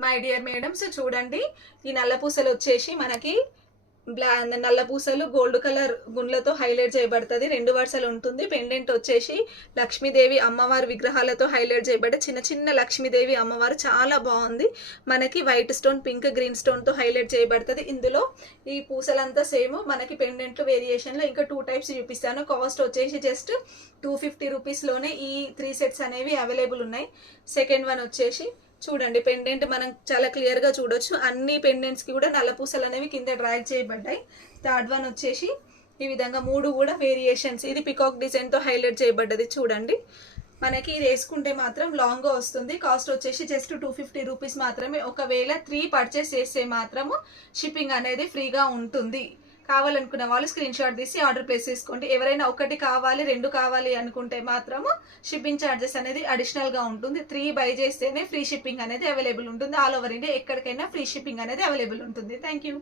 My dear madams, చూడండి ఈ నల్ల పూసలు వచ్చేసి మనకి నల్ల పూసలు గోల్డ్ కలర్ గుండ్లతో హైలైట్ చేయబడుతుంది. 2 వరుసలు ఉంటుంది. పెండెంట్ వచ్చేసి లక్ష్మీదేవి అమ్మవారి విగ్రహాలతో హైలైట్ చేయబడ్డ చిన్న చిన్న లక్ష్మీదేవి అమ్మవారు చాలా బాగుంది. మనకి వైట్ స్టోన్, పింక్, గ్రీన్ స్టోన్తో హైలైట్ చేయబడుతుంది. ఇందులో ఈ పూసలంతా సేమ్. మనకి పెండెంట్ వేరియేషన్లో ఇంకా 2 టైప్స్ చూపిస్తాను. కాస్ట్ వచ్చేసి జస్ట్ 250 రూపీస్లోనే ఈ 3 సెట్స్ అనేవి అవైలబుల్ ఉన్నాయి. సెకండ్ వన్ వచ్చేసి చూడండి, పెండెంట్ మనం చాలా క్లియర్గా చూడొచ్చు. అన్ని పెండెంట్స్కి కూడా నల్ల పూసలు అనేవి కింద డ్రాగ్ చేయబడ్డాయి. థర్డ్ వన్ వచ్చేసి ఈ విధంగా 3 కూడా వేరియేషన్స్. ఇది పికాక్ డిజైన్తో హైలైట్ చేయబడ్డది. చూడండి, మనకి ఇది వేసుకుంటే మాత్రం లాంగ్గా వస్తుంది. కాస్ట్ వచ్చేసి జస్ట్ 250 రూపీస్ మాత్రమే. ఒకవేళ 3 పర్చేస్ చేస్తే మాత్రము షిప్పింగ్ అనేది ఫ్రీగా ఉంటుంది. కావాలనుకున్న వాళ్ళు స్క్రీన్ షాట్ తీసి ఆర్డర్ ప్లేస్ చేసుకోండి. ఎవరైనా 1 కావాలి 2 కావాలి అనుకుంటే మాత్రము షిప్పింగ్ ఛార్జెస్ అనేది అడిషనల్గా ఉంటుంది. 3 బై చేస్తేనే ఫ్రీ షిప్పింగ్ అనేది అవైలబుల్ ఉంటుంది. ఆల్ ఓవర్ ఇండియా ఎక్కడికైనా ఫ్రీ షిప్పింగ్ అనేది అవైలబుల్ ఉంటుంది. Thank you.